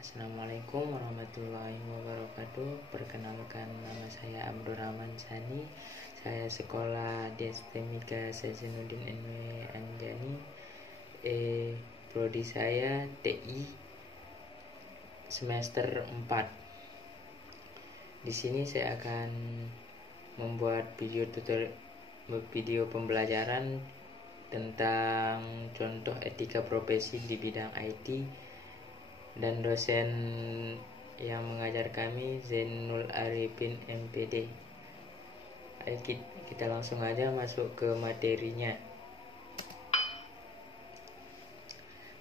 Assalamualaikum warahmatullahi wabarakatuh. Perkenalkan, nama saya Abdurrahman Sani. Saya sekolah di STMIKA Zainuddin NW Anjani. Prodi saya TI semester 4. Di sini saya akan membuat video pembelajaran tentang contoh etika profesi di bidang IT, dan dosen yang mengajar kami Zainul Arifin MPD. Ayo kita langsung aja masuk ke materinya.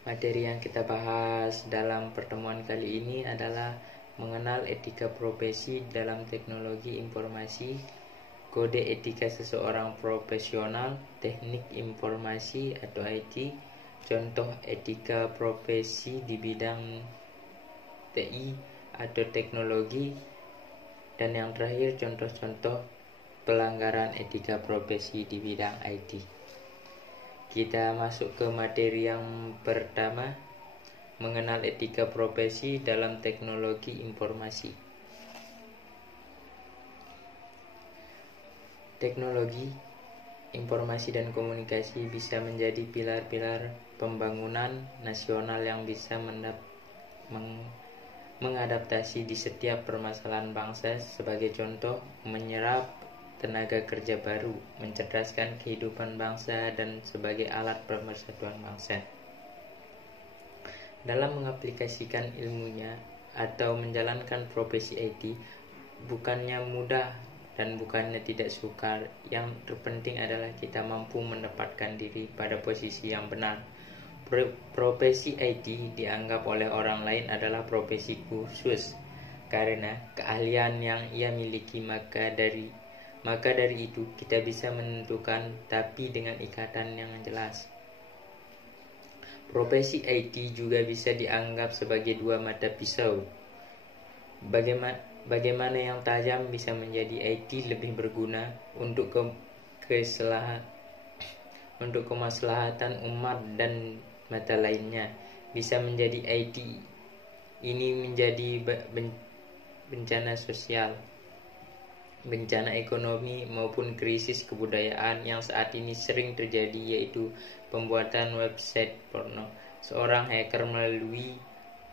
Materi yang kita bahas dalam pertemuan kali ini adalah mengenal etika profesi dalam teknologi informasi, kode etika seseorang profesional, teknik informasi atau IT, contoh etika profesi di bidang TI atau teknologi, dan yang terakhir contoh-contoh pelanggaran etika profesi di bidang IT. Kita masuk ke materi yang pertama, mengenal etika profesi dalam teknologi informasi. Teknologi informasi dan komunikasi bisa menjadi pilar-pilar pembangunan nasional yang bisa mengadaptasi di setiap permasalahan bangsa. Sebagai contoh, menyerap tenaga kerja baru, mencerdaskan kehidupan bangsa, dan sebagai alat pemersatuan bangsa. Dalam mengaplikasikan ilmunya atau menjalankan profesi IT, bukannya mudah dan bukannya tidak sukar. Yang terpenting adalah kita mampu menempatkan diri pada posisi yang benar. Profesi IT dianggap oleh orang lain adalah profesi khusus karena keahlian yang ia miliki, maka dari itu kita bisa menentukan, tapi dengan ikatan yang jelas. Profesi IT juga bisa dianggap sebagai dua mata pisau. Bagaimana yang tajam bisa menjadi IT lebih berguna untuk kemaslahatan umat, dan mata lainnya bisa menjadi IT ini menjadi bencana sosial, bencana ekonomi, maupun krisis kebudayaan yang saat ini sering terjadi, yaitu pembuatan website porno. Seorang hacker melalui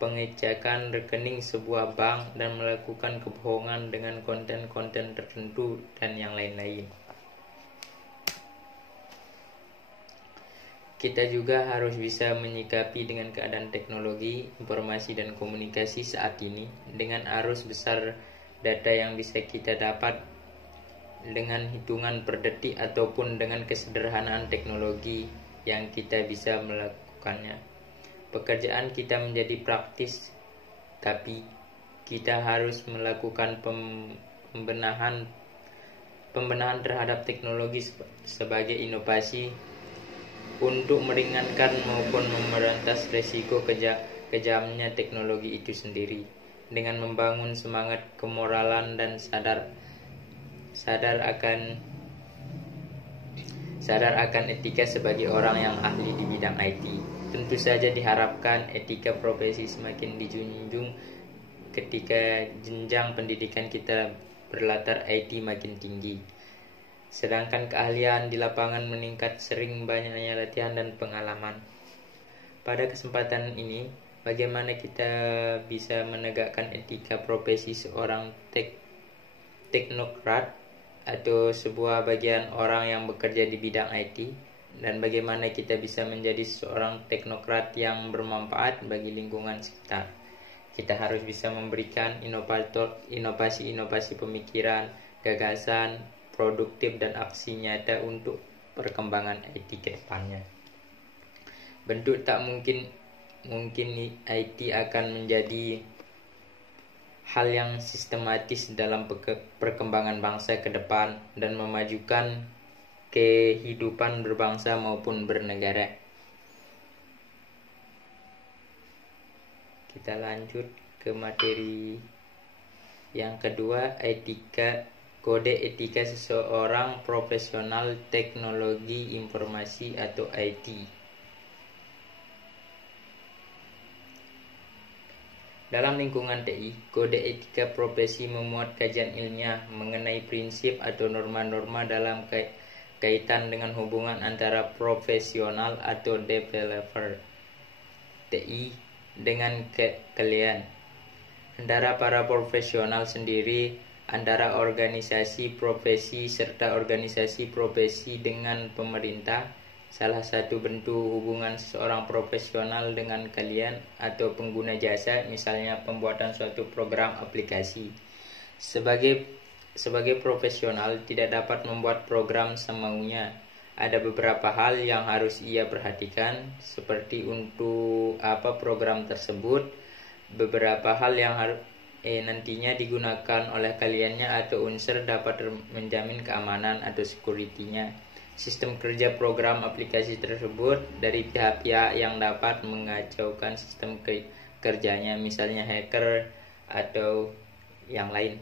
pengecekan rekening sebuah bank dan melakukan kebohongan dengan konten-konten tertentu dan yang lain-lain. Kita juga harus bisa menyikapi dengan keadaan teknologi, informasi, dan komunikasi saat ini dengan arus besar data yang bisa kita dapat dengan hitungan per detik ataupun dengan kesederhanaan teknologi yang kita bisa melakukannya. Pekerjaan kita menjadi praktis, tapi kita harus melakukan pembenahan terhadap teknologi sebagai inovasi untuk meringankan maupun memberantas resiko kejamnya teknologi itu sendiri, dengan membangun semangat kemoralan dan sadar akan etika sebagai orang yang ahli di bidang IT. Tentu saja diharapkan etika profesi semakin dijunjung ketika jenjang pendidikan kita berlatar IT makin tinggi. Sedangkan keahlian di lapangan meningkat sering banyaknya latihan dan pengalaman. Pada kesempatan ini, bagaimana kita bisa menegakkan etika profesi seorang teknokrat atau sebuah bagian orang yang bekerja di bidang IT, dan bagaimana kita bisa menjadi seorang teknokrat yang bermanfaat bagi lingkungan sekitar. Kita harus bisa memberikan inovasi pemikiran, gagasan, produktif, dan aksi nyata untuk perkembangan IT ke depannya. Bentuk tak mungkin IT akan menjadi hal yang sistematis dalam perkembangan bangsa ke depan dan memajukan kehidupan berbangsa maupun bernegara. Kita lanjut ke materi yang kedua, kode etika seseorang profesional teknologi informasi atau IT. Dalam lingkungan TI, kode etika profesi memuat kajian ilmiah mengenai prinsip atau norma-norma dalam kaitan dengan hubungan antara profesional atau developer TI dengan klien, antara para profesional sendiri, antara organisasi profesi serta organisasi profesi dengan pemerintah. Salah satu bentuk hubungan seorang profesional dengan klien atau pengguna jasa, misalnya pembuatan suatu program aplikasi. Sebagai profesional tidak dapat membuat program semaunya. Ada beberapa hal yang harus ia perhatikan, seperti untuk apa program tersebut, beberapa hal yang nantinya digunakan oleh kliennya atau unsur dapat menjamin keamanan atau security-nya, sistem kerja program aplikasi tersebut dari pihak-pihak yang dapat mengacaukan sistem kerjanya, misalnya hacker atau yang lain.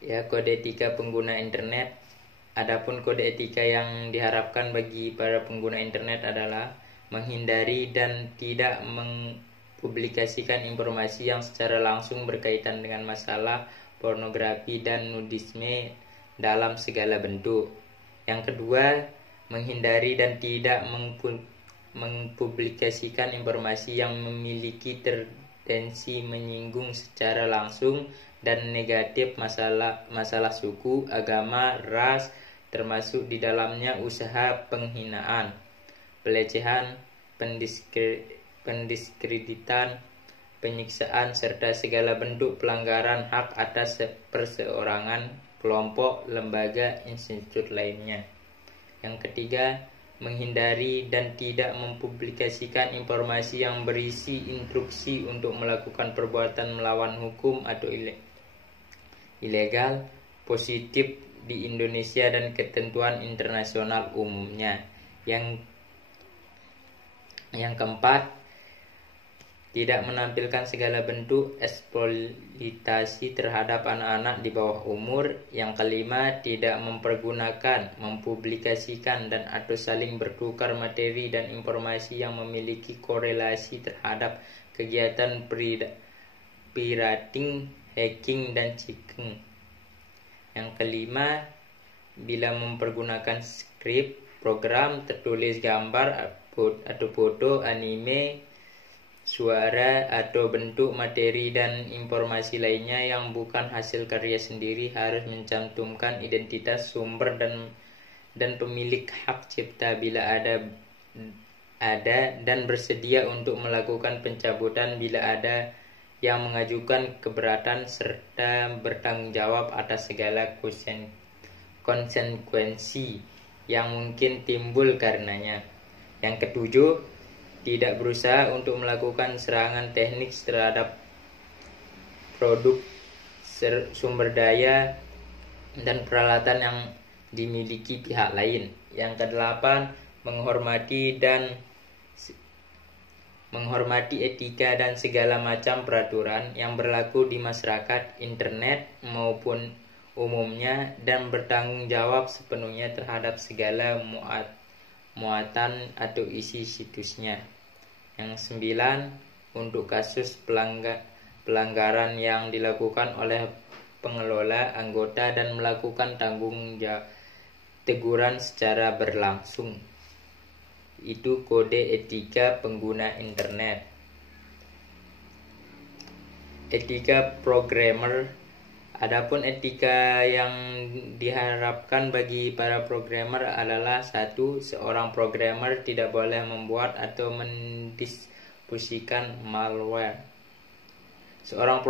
Ya, kode etika pengguna internet. Adapun kode etika yang diharapkan bagi para pengguna internet adalah menghindari dan tidak publikasikan informasi yang secara langsung berkaitan dengan masalah pornografi dan nudisme dalam segala bentuk. Yang kedua, menghindari dan tidak mempublikasikan informasi yang memiliki tendensi menyinggung secara langsung dan negatif masalah suku, agama, ras, termasuk di dalamnya usaha penghinaan, pelecehan, pendiskreditan, penyiksaan, serta segala bentuk pelanggaran hak atas perseorangan, kelompok, lembaga, institut lainnya. Yang ketiga, menghindari dan tidak mempublikasikan informasi yang berisi instruksi untuk melakukan perbuatan melawan hukum atau ilegal, positif di Indonesia dan ketentuan internasional umumnya. Yang keempat, tidak menampilkan segala bentuk eksploitasi terhadap anak-anak di bawah umur. Yang kelima, tidak mempublikasikan dan atau saling bertukar materi dan informasi yang memiliki korelasi terhadap kegiatan pirating, hacking, dan cheating. Yang kelima, bila mempergunakan skrip, program, tertulis gambar atau foto, anime, suara, atau bentuk materi dan informasi lainnya yang bukan hasil karya sendiri, harus mencantumkan identitas sumber dan pemilik hak cipta bila ada dan bersedia untuk melakukan pencabutan bila ada yang mengajukan keberatan, serta bertanggung jawab atas segala konsekuensi yang mungkin timbul karenanya. Yang ketujuh, tidak berusaha untuk melakukan serangan teknik terhadap produk, sumber daya, dan peralatan yang dimiliki pihak lain. Yang kedelapan, menghormati etika dan segala macam peraturan yang berlaku di masyarakat internet maupun umumnya, dan bertanggung jawab sepenuhnya terhadap segala muatan atau isi situsnya. Yang sembilan, untuk kasus pelanggaran yang dilakukan oleh pengelola, anggota, dan melakukan teguran secara berlangsung. Itu kode etika pengguna internet. Etika programmer. Adapun etika yang diharapkan bagi para programmer adalah: 1. Seorang programmer tidak boleh membuat atau mendistribusikan malware. Yang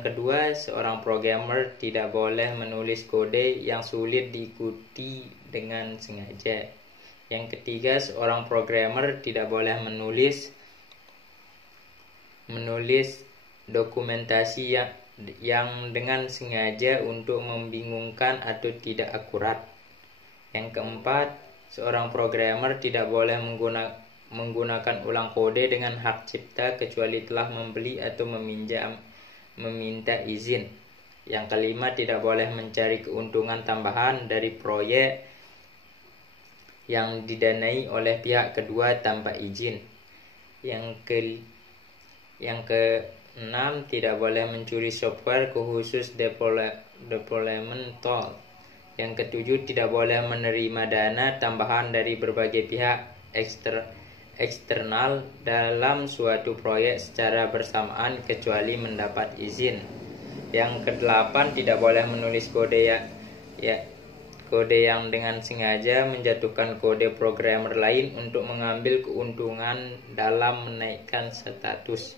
kedua, seorang programmer tidak boleh menulis kode yang sulit diikuti dengan sengaja. Yang ketiga, seorang programmer tidak boleh menulis dokumentasi yang dengan sengaja untuk membingungkan atau tidak akurat. Yang keempat, seorang programmer tidak boleh menggunakan ulang kode dengan hak cipta kecuali telah membeli atau meminta izin. Yang kelima, tidak boleh mencari keuntungan tambahan dari proyek yang didanai oleh pihak kedua tanpa izin. Yang keenam, tidak boleh mencuri software khusus deployment tool. Yang ketujuh, tidak boleh menerima dana tambahan dari berbagai pihak eksternal dalam suatu proyek secara bersamaan kecuali mendapat izin. Yang kedelapan, tidak boleh menulis kode yang dengan sengaja menjatuhkan kode programmer lain untuk mengambil keuntungan dalam menaikkan status.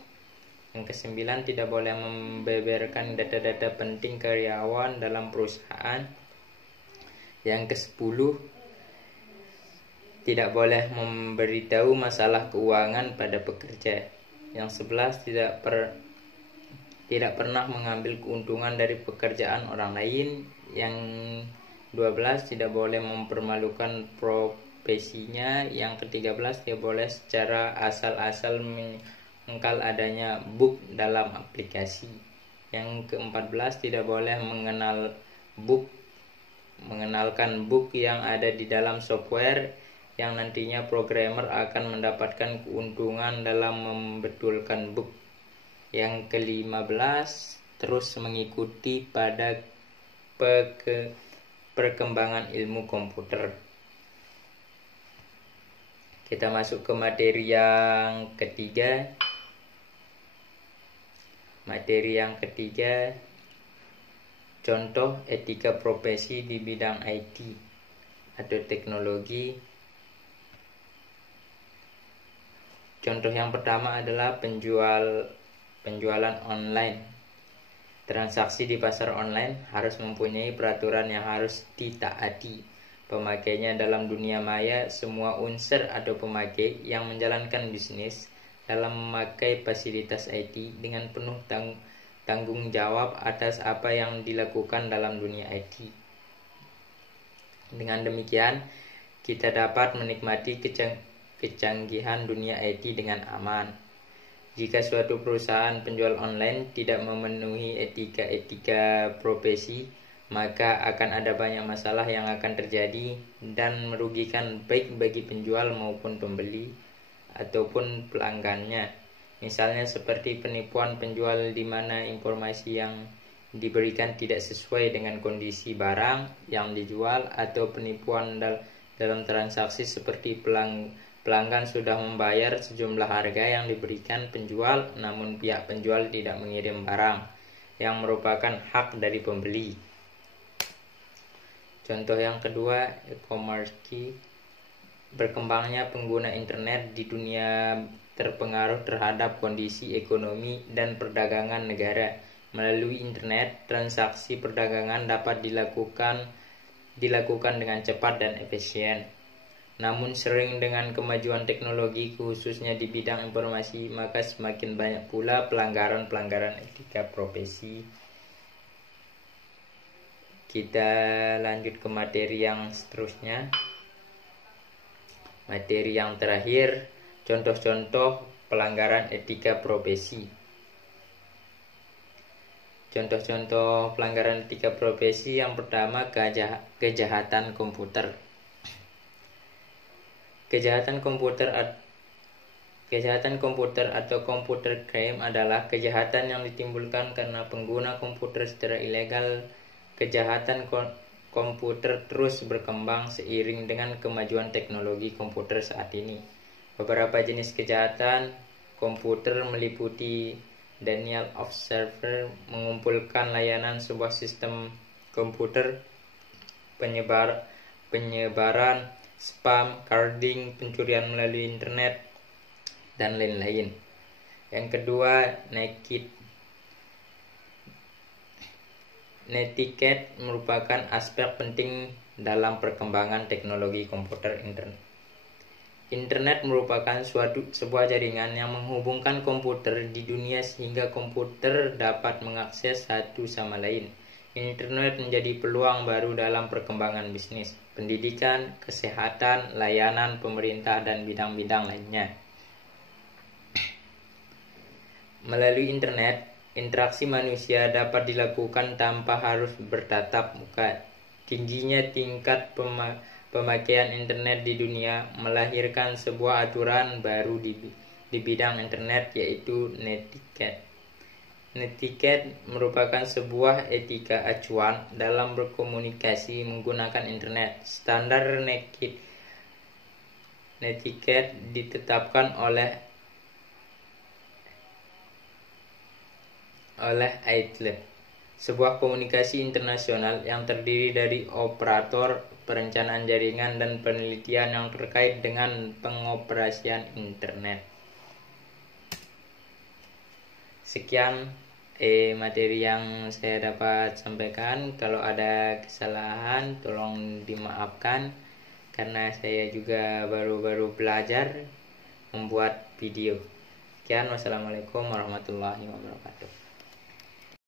Yang kesembilan, tidak boleh membeberkan data-data penting karyawan dalam perusahaan. Yang kesepuluh, tidak boleh memberitahu masalah keuangan pada pekerja. Yang 11, tidak pernah mengambil keuntungan dari pekerjaan orang lain. Yang 12, tidak boleh mempermalukan profesinya. Yang ke-13, tidak boleh secara asal-asal menyangkal adanya bug dalam aplikasi. Yang ke-14, tidak boleh mengenalkan bug yang ada di dalam software yang nantinya programmer akan mendapatkan keuntungan dalam membetulkan bug. Yang ke-15, terus mengikuti pada perkembangan ilmu komputer. Kita masuk ke materi yang ketiga. Contoh etika profesi di bidang IT atau teknologi. Contoh yang pertama adalah penjualan online. Transaksi di pasar online harus mempunyai peraturan yang harus ditaati. Pemakainya dalam dunia maya, semua unsur atau pemakai yang menjalankan bisnis dalam memakai fasilitas IT dengan penuh tanggung jawab atas apa yang dilakukan dalam dunia IT. Dengan demikian, kita dapat menikmati kecanggihan dunia IT dengan aman. Jika suatu perusahaan penjual online tidak memenuhi etika profesi, maka akan ada banyak masalah yang akan terjadi dan merugikan baik bagi penjual maupun pembeli ataupun pelanggannya. Misalnya seperti penipuan penjual di mana informasi yang diberikan tidak sesuai dengan kondisi barang yang dijual, atau penipuan dalam transaksi seperti pelanggan sudah membayar sejumlah harga yang diberikan penjual, namun pihak penjual tidak mengirim barang yang merupakan hak dari pembeli. Contoh yang kedua, e-commerce. Berkembangnya pengguna internet di dunia terpengaruh terhadap kondisi ekonomi dan perdagangan negara. Melalui internet, transaksi perdagangan dapat dilakukan dengan cepat dan efisien. Namun sering dengan kemajuan teknologi khususnya di bidang informasi, maka semakin banyak pula pelanggaran etika profesi. Kita lanjut ke materi yang seterusnya. Materi yang terakhir, contoh-contoh pelanggaran etika profesi. Contoh-contoh pelanggaran etika profesi yang pertama, kejahatan komputer. Kejahatan komputer atau computer crime adalah kejahatan yang ditimbulkan karena pengguna komputer secara ilegal. Kejahatan komputer terus berkembang seiring dengan kemajuan teknologi komputer saat ini. Beberapa jenis kejahatan komputer meliputi denial of server, mengumpulkan layanan sebuah sistem komputer, penyebaran spam, carding, pencurian melalui internet, dan lain-lain. Yang kedua, netiquette merupakan aspek penting dalam perkembangan teknologi komputer internet. Internet merupakan sebuah jaringan yang menghubungkan komputer di dunia sehingga komputer dapat mengakses satu sama lain. Internet menjadi peluang baru dalam perkembangan bisnis, pendidikan, kesehatan, layanan pemerintah, dan bidang-bidang lainnya. Melalui internet, interaksi manusia dapat dilakukan tanpa harus bertatap muka. Tingginya tingkat pemakaian internet di dunia melahirkan sebuah aturan baru di bidang internet, yaitu netiquette. Netiquette merupakan sebuah etika acuan dalam berkomunikasi menggunakan internet. Standar netiquette ditetapkan oleh IEEE, sebuah komunikasi internasional yang terdiri dari operator, perencanaan jaringan, dan penelitian yang terkait dengan pengoperasian internet. Sekian materi yang saya dapat sampaikan. Kalau ada kesalahan tolong dimaafkan, karena saya juga baru-baru belajar membuat video. Sekian, wassalamualaikum warahmatullahi wabarakatuh.